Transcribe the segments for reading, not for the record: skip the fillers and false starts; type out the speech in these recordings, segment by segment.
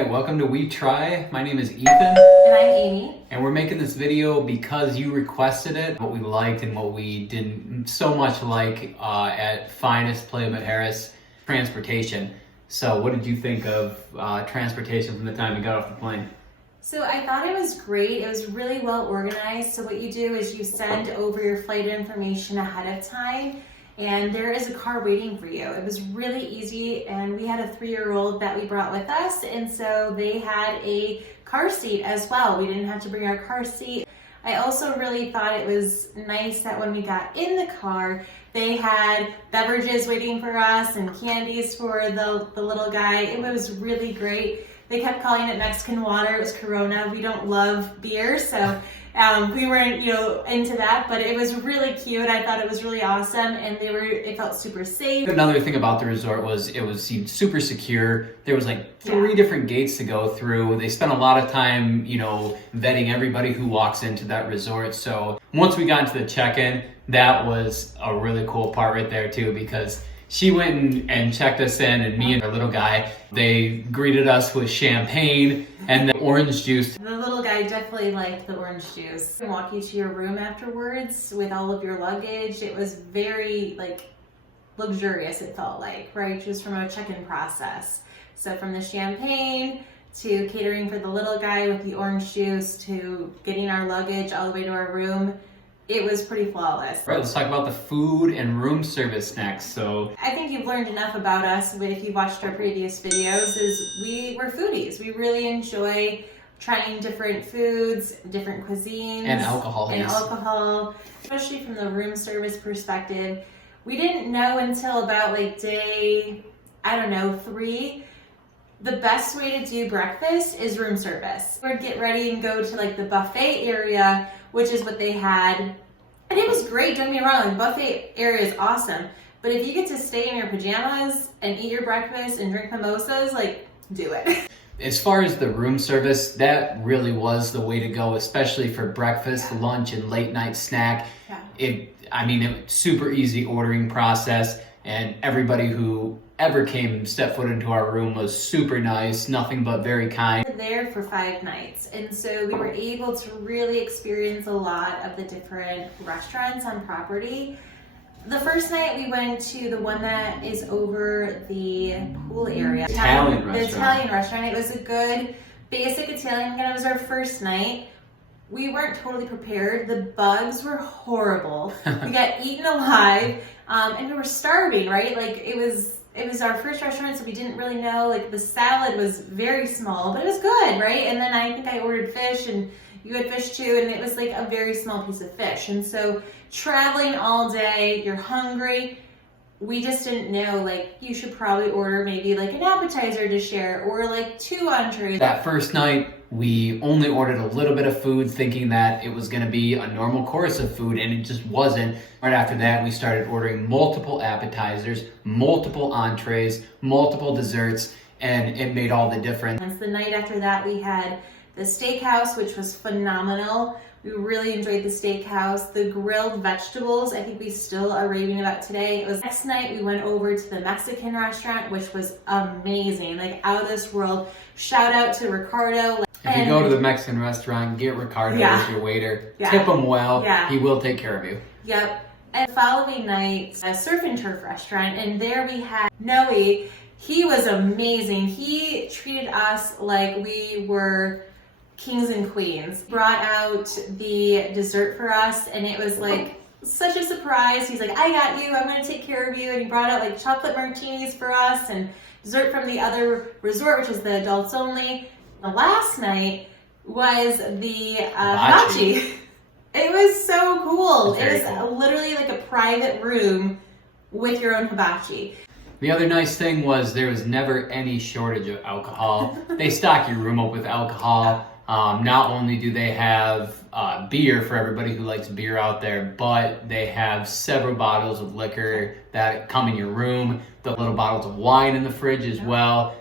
right, welcome to We Try. My name is Ethan. And I'm Amy. And we're making this video because you requested it, what we liked and what we didn't so much like at Finest Playa Mujeres transportation. So what did you think of transportation from the time you got off the plane? So I thought it was great. It was really well organized. So what you do is you send over your flight information ahead of time, and there is a car waiting for you. It was really easy, and we had a 3-year-old that we brought with us, and so they had a car seat as well. We didn't have to bring our car seat. I also really thought it was nice that when we got in the car, they had beverages waiting for us and candies for the little guy. It was really great. They kept calling it Mexican water. It was Corona. We don't love beer, so we weren't, into that, but it was really cute. I thought it was really awesome, and it felt super safe. Another thing about the resort was it seemed super secure. There was like 3 different gates to go through. They spent a lot of time, vetting everybody who walks into that resort. So once we got into the check-in, that was a really cool part right there too, because she went and checked us in, and me and our little guy, they greeted us with champagne and the orange juice. The little guy definitely liked the orange juice. Walk you to your room afterwards with all of your luggage. It was very luxurious, it felt like, right? Just from a check-in process. So from the champagne to catering for the little guy with the orange juice to getting our luggage all the way to our room, it was pretty flawless. Right, let's talk about the food and room service next. So I think you've learned enough about us, but if you've watched our previous videos, we're foodies. We really enjoy trying different foods, different cuisines. And alcohol. Especially from the room service perspective. We didn't know until about day, 3, the best way to do breakfast is room service. We'd get ready and go to the buffet area, which is what they had. And it was great, don't get me wrong, the buffet area is awesome. But if you get to stay in your pajamas and eat your breakfast and drink mimosas, do it. As far as the room service, that really was the way to go, especially for breakfast, lunch, and late night snack. Yeah. It was super easy ordering process, and everybody who ever stepped foot into our room was super nice, nothing but very kind. We were there for 5 nights, and so we were able to really experience a lot of the different restaurants on property. The first night we went to the one that is over the pool area. The Italian restaurant. It was a good basic Italian, and it was our first night. We weren't totally prepared. The bugs were horrible. We got eaten alive, and we were starving, right? It was our first restaurant, so we didn't really know. The salad was very small, but it was good, right? And then I think I ordered fish, and you had fish too, and it was a very small piece of fish. And so traveling all day, you're hungry. We just didn't know, you should probably order maybe an appetizer to share or 2 entrees. That first night, we only ordered a little bit of food thinking that it was going to be a normal course of food, and it just wasn't. Right after that, we started ordering multiple appetizers, multiple entrees, multiple desserts, and it made all the difference. The night after that, we had the steakhouse, which was phenomenal. We really enjoyed the steakhouse. The grilled vegetables, I think we still are raving about today. It was next night we went over to the Mexican restaurant, which was amazing, out of this world. Shout out to Ricardo. If you go to the Mexican restaurant, get Ricardo as your waiter. Yeah. Tip him well. Yeah. He will take care of you. Yep. And the following night, a surf and turf restaurant, and there we had Noe. He was amazing. He treated us like we were kings and queens. Brought out the dessert for us, and it was such a surprise. He's like, I got you, I'm gonna take care of you. And he brought out chocolate martinis for us and dessert from the other resort, which was the adults only. The last night was the hibachi. It was so cool. It was literally a private room with your own hibachi. The other nice thing was there was never any shortage of alcohol. They stock your room up with alcohol. Not only do they have beer for everybody who likes beer out there, but they have several bottles of liquor that come in your room, the little bottles of wine in the fridge as well.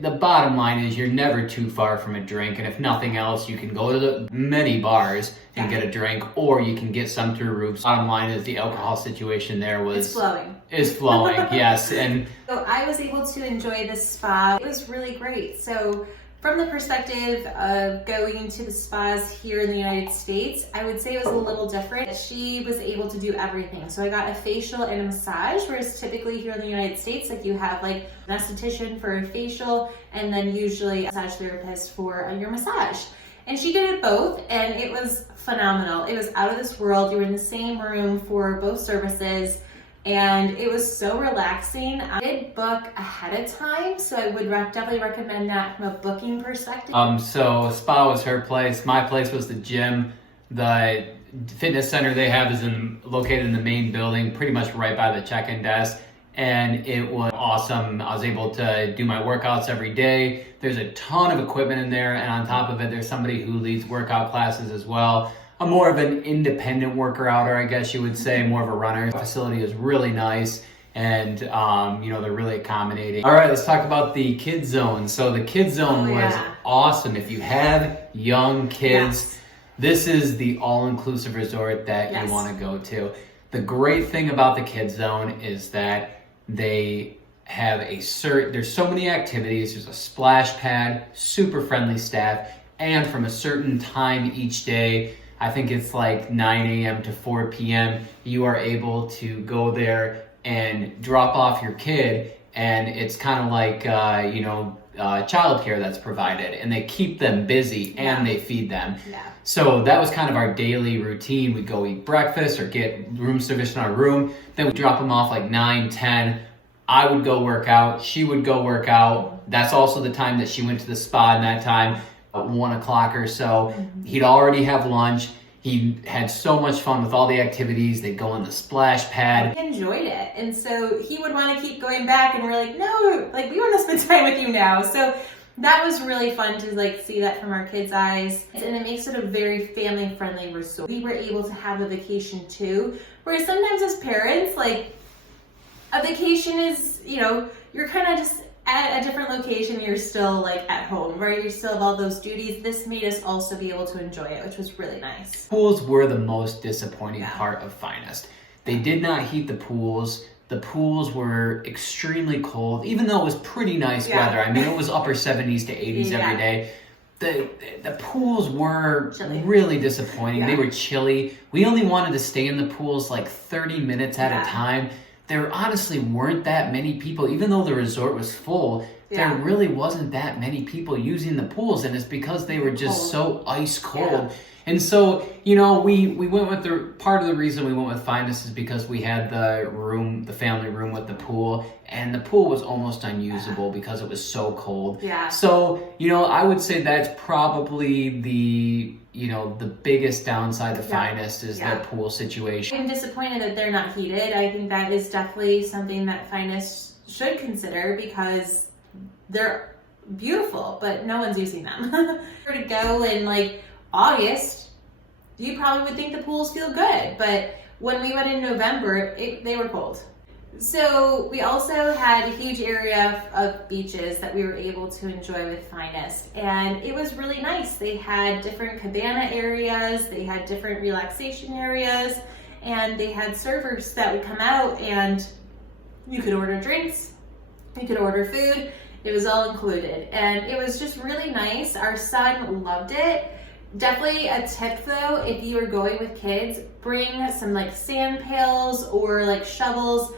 The bottom line is you're never too far from a drink, and if nothing else, you can go to the many bars and get a drink, or you can get some through roofs. Bottom line is the alcohol situation there is flowing, yes. And so I was able to enjoy the spa. It was really great. So From the perspective of going to the spas here in the United States, I would say it was a little different. She was able to do everything. So I got a facial and a massage, whereas typically here in the United States, like you have like an esthetician for a facial and then usually a massage therapist for your massage. And she did it both, and it was phenomenal. It was out of this world. You were in the same room for both services, and it was so relaxing. I did book ahead of time, so I would definitely recommend that from a booking perspective. So spa was her place. My place was the gym. The fitness center they have is located in the main building, pretty much right by the check-in desk. And it was awesome. I was able to do my workouts every day. There's a ton of equipment in there, and on top of it, there's somebody who leads workout classes as well. I'm more of an independent worker-outer, I guess you would say, more of a runner. The facility is really nice, and they're really accommodating. All right, let's talk about the kids zone. So the kids zone was awesome. If you have young kids, this is the all-inclusive resort that you want to go to. The great thing about the kids zone is that they have there's so many activities. There's a splash pad, super friendly staff, and from a certain time each day, I think it's like 9 a.m. to 4 p.m., you are able to go there and drop off your kid, and it's kind of like, childcare that's provided, and they keep them busy and they feed them. Yeah. So that was kind of our daily routine. We'd go eat breakfast or get room service in our room. Then we'd drop them off like 9, 10. I would go work out. She would go work out. That's also the time that she went to the spa in that time. At 1 o'clock or so, he'd already have lunch. He had so much fun with all the activities. They'd go on the splash pad. He enjoyed it. And so he would want to keep going back, and we're like, no, like we want to spend time with you now. So that was really fun to like see that from our kids' eyes. And it makes it a very family-friendly resort. We were able to have a vacation too, where sometimes as parents, like a vacation is, you're kind of just at a different location, you're still like at home, right? You still have all those duties. This made us also be able to enjoy it, which was really nice. Pools were the most disappointing part of Finest. They did not heat the pools. The pools were extremely cold, even though it was pretty nice weather. I mean, it was upper 70s to 80s every day. The pools were really disappointing. They were chilly. We only wanted to stay in the pools like 30 minutes at a time. There honestly weren't that many people, even though the resort was full, there really wasn't that many people using the pools, and it's because they were just so ice cold. And so, we went with part of the reason we went with Finest is because we had the family room with the pool, and the pool was almost unusable because it was so cold. Yeah. So, I would say that's probably the biggest downside to Finest is their pool situation. I'm disappointed that they're not heated. I think that is definitely something that Finest should consider because they're beautiful, but no one's using them. To go in like August, you probably would think the pools feel good, but when we went in November, they were cold. So we also had a huge area of beaches that we were able to enjoy with Finest, and it was really nice. They had different cabana areas, they had different relaxation areas, and they had servers that would come out and you could order drinks, you could order food. It was all included, and it was just really nice. Our son loved it. Definitely a tip though, if you are going with kids, bring some like sand pails or like shovels.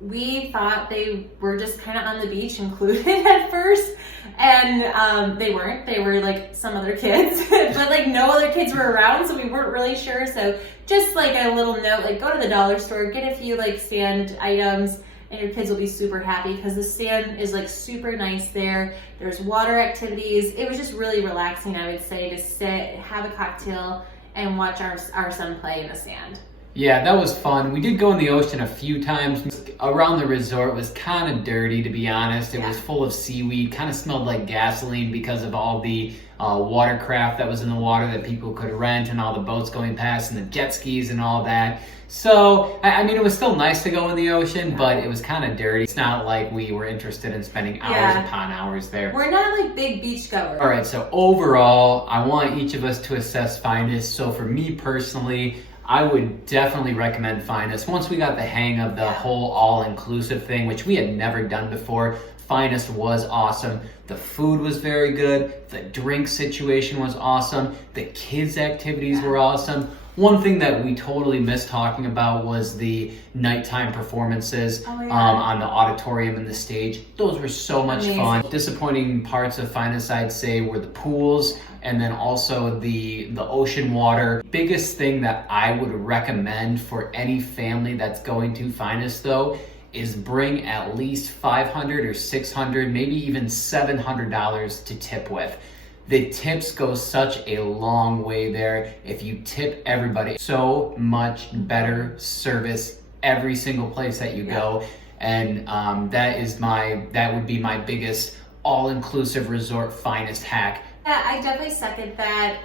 We thought they were just kind of on the beach included at first, and they weren't. They were like some other kids, but like no other kids were around, so we weren't really sure. So just like a little note, like go to the dollar store, get a few like sand items, and your kids will be super happy because the sand is like super nice there. There's water activities. It was just really relaxing, I would say, to sit, have a cocktail, and watch our son play in the sand. Yeah, that was fun. We did go in the ocean a few times. Around the resort was kind of dirty, to be honest. It was full of seaweed, kind of smelled like gasoline because of all the watercraft that was in the water that people could rent and all the boats going past and the jet skis and all that. So, I mean, it was still nice to go in the ocean, but it was kind of dirty. It's not like we were interested in spending hours upon hours there. We're not like big beach goers. All right, so overall, I want each of us to assess Finest. So for me personally, I would definitely recommend Finest. Once we got the hang of the whole all-inclusive thing, which we had never done before, Finest was awesome. The food was very good. The drink situation was awesome. The kids' activities were awesome. One thing that we totally missed talking about was the nighttime performances on the auditorium and the stage. Those were so much fun. Disappointing parts of Finest, I'd say, were the pools and then also the ocean water. Biggest thing that I would recommend for any family that's going to Finest, though, is bring at least $500 or $600, maybe even $700 to tip with. The tips go such a long way there. If you tip everybody, so much better service every single place that you go. And that would be my biggest all-inclusive resort Finest hack. Yeah, I definitely second that.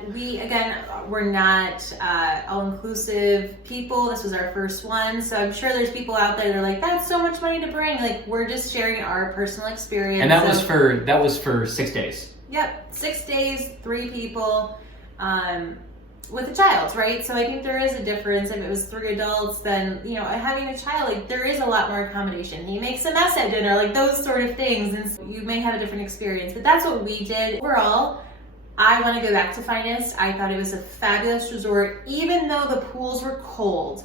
We're not all-inclusive people. This was our first one, so I'm sure there's people out there that are like, that's so much money to bring. Like, we're just sharing our personal experience. And that was for 6 days. Yep, 6 days, 3 people, with a child, right? So I think there is a difference. If it was 3 adults, then, having a child, like, there is a lot more accommodation. He makes a mess at dinner, like those sort of things, and so you may have a different experience, but that's what we did. Overall, I want to go back to Finest. I thought it was a fabulous resort, even though the pools were cold.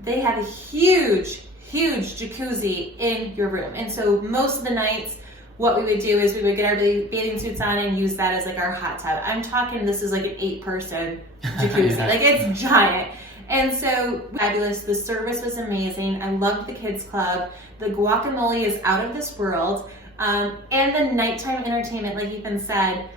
They have a huge jacuzzi in your room, and so most of the nights, what we would do is we would get our bathing suits on and use that as like our hot tub. I'm talking, this is like an 8-person jacuzzi. Like, it's giant. And so fabulous. The service was amazing. I loved the kids club. The guacamole is out of this world. And the nighttime entertainment, like Ethan said,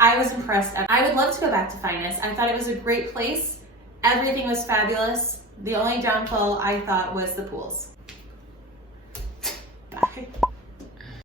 I was impressed. I would love to go back to Finest. I thought it was a great place. Everything was fabulous. The only downfall I thought was the pools. Bye.